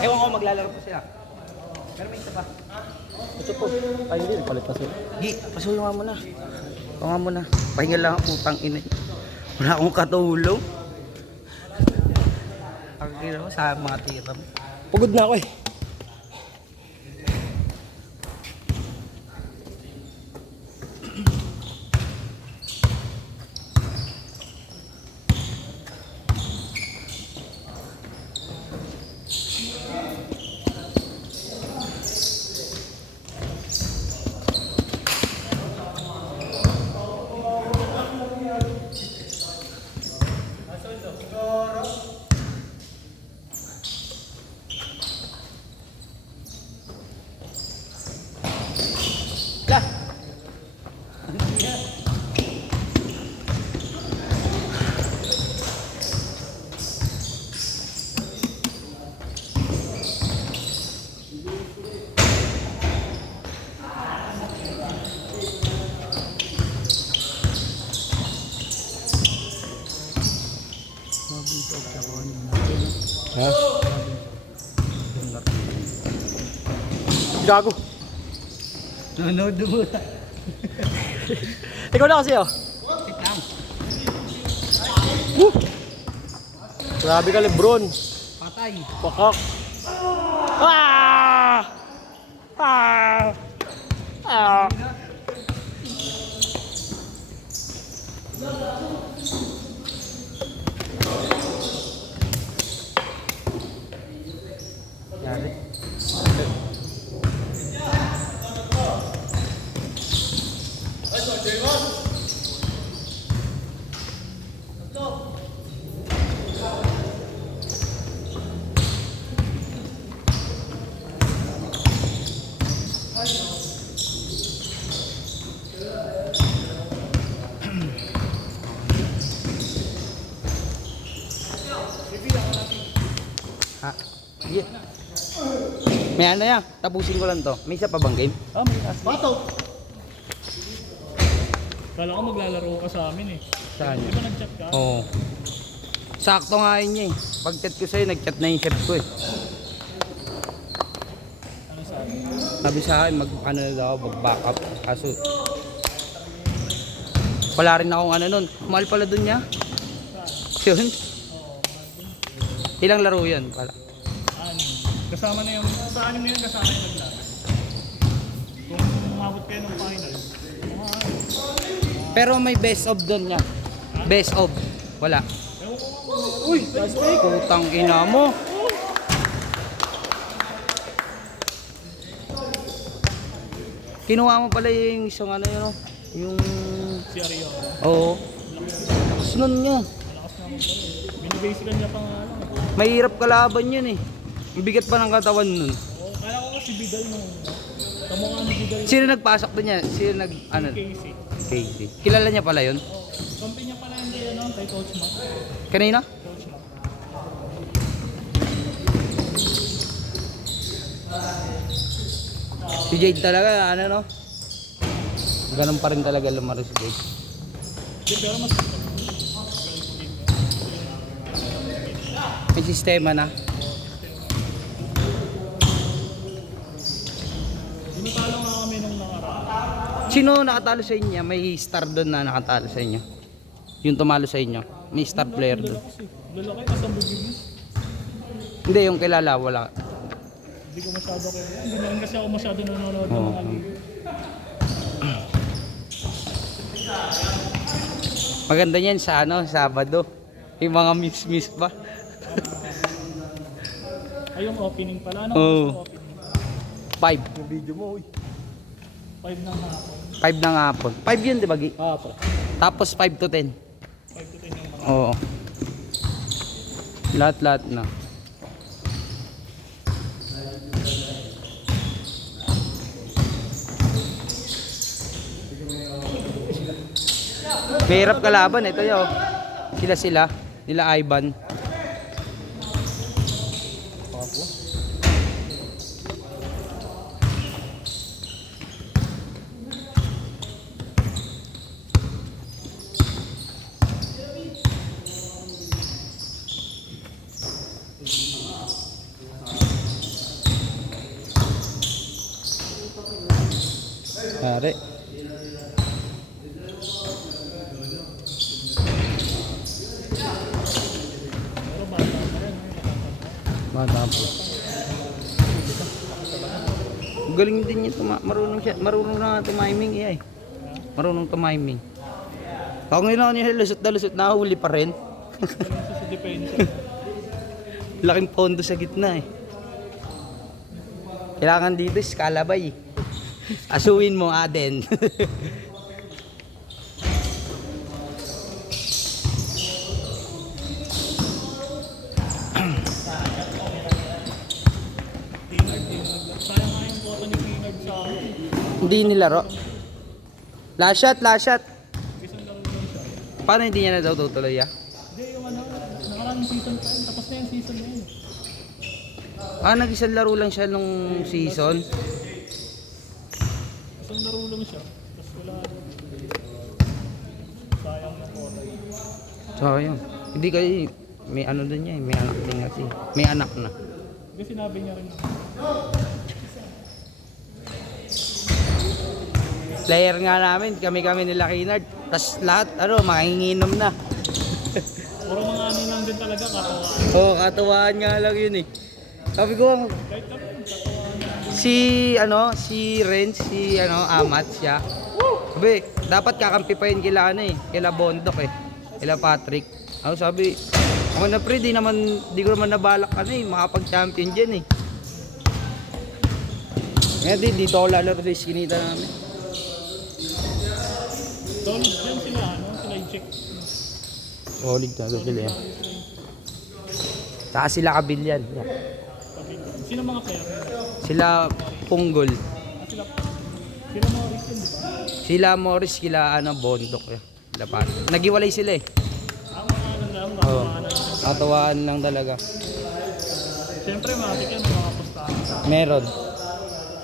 Ewan ko, maglalaro pa sila. Pero may isa pa. Ito po. Ay, hindi. Palit na sila. Gi, pasuyo nga muna. Ito nga muna. Pahinga lang ang utang ina. Wala akong katulong. Ang ina mo sa mga tira mo. Pagod na ako eh. Lah. Ha? Gago. Nanood mo. Ikaw na kasi oh. Sit lang. Woo! Grabe ka, Lebron. Patay. Pakak. Ah! Ah! Ah! Yari. Ha? Yeah. May ano yan, tapusin ko lang to. May isa pa bang game? Ah, may as. Bato! Kala ko maglalaro ka sa amin eh. Saan? Di ba nag-chat ka? Oo. Sakto nga yun niya eh. Pag chat ko sa'yo, nag-chat na yung chef ko eh. Ano sabi? Sabi sa akin, ano na daw, mag-backup. Kaso, wala rin akong ano nun. Mahal pala dun niya. Yun. Ilang laro yan pala? Anim. Kasama na yung, sa anim na yun kasama yung naglaro. Kung umabot kayo ng final, mga Pero may best of dun niya. Best of. Wala. uy! Last week! Putang ina mo. Kinuha mo pala yung isang ano yun, oh. Yung... Si Ario. Oo. Lakas nun niya. Malakas naman pala. Binibasican niya pa nga lang. Mahirap kalaban yun eh. Ang bigat pa ng katawan nun. Oo, kala ko si Bidal nung kamukha ni Bidal Sino nagpasok doon niya? Sino nag... ano? Casey. Casey. Kilala niya pala yun? Oo. Kampi niya pala yung kay, ano, kay Coach Mac. Kanina? Coach Mac. Si Jade talaga, ano no? Ganun pa rin talaga lumaro si Jade. Di, pero mas May sistema na. dinatalo nga kami nung nakaraan. Sino nakatalo sa inyo? May star doon na nakatalo sa inyo. Yung tumalo sa inyo. May star player doon. Lalaki, kasang bibigis. Hindi, yung kilala, wala. Hindi ko masyado kaya. Hindi na rin kasi ako masyado nanonood ng Oo. mga league. Maganda niyan sa ano, Sabado. Yung mga miss pa. Ay, yung opening pala. Ano Oo. yung opening? 5. Yung video mo, uy. 5 ng hapon. 5 ng hapon. 5 yun, di ba, Gi? Ah, pa. Tapos 5 to 10. 5 to 10 yung mga. Oo. Lahat na. Mahirap kalaban, ito yun. Sila. Nila Ivan. Papo. Pare. Pero bata pa yan, Bata po. Galing din niya marunong siya, marunong na tumiming iya eh. Marunong tumiming. Ako ngayon ako niya lusot na huli pa rin. sa depensa. Laking pondo sa gitna eh. Kailangan dito skalabay. Asuin mo Aden. Sayang nga yung photo ni Pinard sa akin. Hindi nilaro. Last shot. Isang laro lang siya. Paano hindi niya na daw tutuloy ah? Hindi, yung ano, nakaraang season pa yun. Tapos na yung season na yun. Ah, nag-isang laro lang siya nung season. Isang laro lang siya. Tapos wala. Sayang yung photo. Sayang. Hindi kayo, may ano din niya eh, may anak din kasi. May anak na. Hindi sinabi niya rin. Player nga namin, kami nila Kinard. Tapos lahat, makinginom na. Puro mga ano lang din talaga, katawaan. Oo, katuwaan nga lang yun eh. Sabi ko, Kahit kami, katawaan. si Renz, Amat siya. Sabi, dapat kakampi pa yun kila Bondok eh. Kila Patrick. Ako sabi, ako na pre, di ko naman nabalak makapag-champion dyan eh. Ngayon dito ako lalaro sa iskinita namin. Solid dyan sila, sila i-check. Solid na sila yan. Saka sila Kabilyan. Yeah. Sino mga player nila? Sila Punggol. Sila Morris yun, di ba? Sila Morris, Bondok. Sila Patrick. Nagiwalay sila eh. Ang mga ano lang, Oo. mga ano. Katawaan lang talaga. Siyempre, matik yan, mga pustahan. Meron.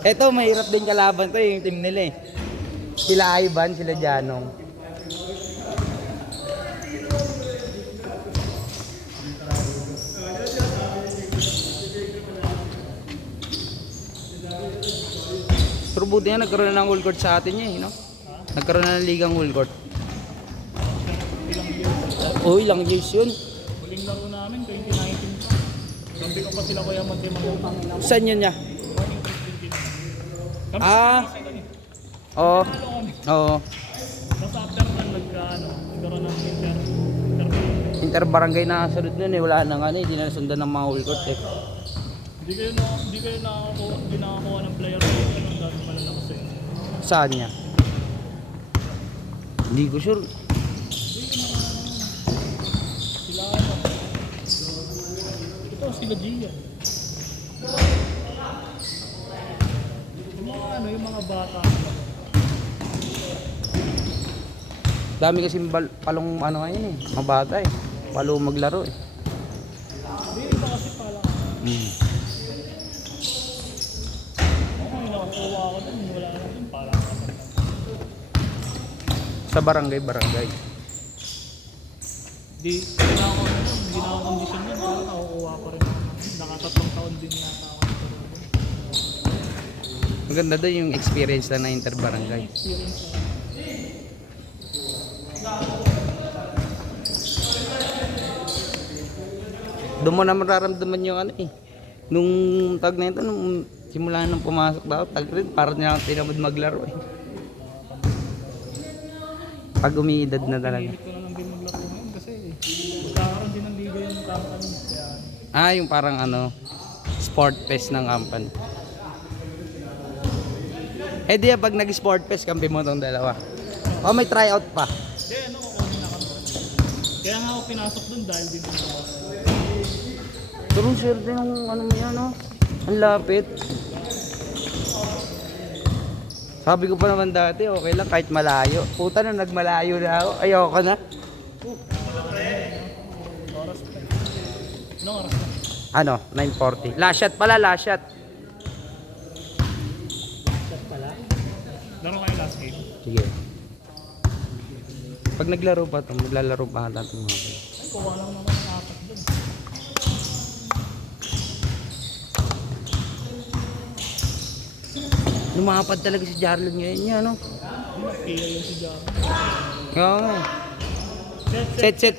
Eto, mahirap din kalaban to yung team nila eh. Sila Ivan, sila Janong. Pero buti nga nagkaroon na ng full court sa atin eh, no? Nagkaroon na ng ligang full court. Ilang years. Oh, ilang years yun. Huling laro namin, 2019 pa. Sabi ko pa sila kuya magtimang Saan yun niya? Morning 2019. Kami Ah. sila eh. Oo. Talo kami. Oo. Tapos after nun, nagkaroon ng inter. Inter-barangay na sunod nun eh. Wala nang hindi na nasundan ng mga full court eh. Hindi kayo nakakuha ng player rate. Ang dami malalakas sa inyo. Saan niya? Hindi ko sure. Sila ano. Ito, sila Gian. Yung mga bata. Dami kasi palong ngayon eh. Mga bata eh. Palo maglaro eh. Hindi, iba kasi pala. Ako, nakakuha ako dun. Wala na dun. Pala ka naman. Sa barangay. Hindi na ako kondisyon yun. Pero nakukuha ko rin. Nakatatlong taon din yata ako. Maganda doon yung experience lang na inter-barangay. Experience na. Doon mo na mararamdaman yung nung tag na ito, nung simula nung pumasok daw, tag rin, parang nilang tinamad maglaro eh. Pag umiidad na talaga. Limit ko na lang din maglaro ngayon kasi magkakaroon din ng liga yung company. Kaya Yung parang sport fest ng company. Di pag nag-sport fest, kampi mo tong dalawa. May tryout pa. kukunin na kami. Kaya nga ako pinasok dun dahil din ako. Pero swerte ng mo yan, Ang lapit. Sabi ko pa naman dati, okay lang kahit malayo. Puta na, nagmalayo na ako. Ayoko na. Oras pa. Anong oras na? 9:40. Last shot pala, last shot. Shot pala. Laro kayo last game? Sige. Pag naglaro pa ito, maglalaro pa ata itong mga kayo. Ay, kuha lang naman ang apat dun. Lumapad talaga si Jarlon ngayon niya, no? Kaya yun si Jaro. Kaya nga. Set, set.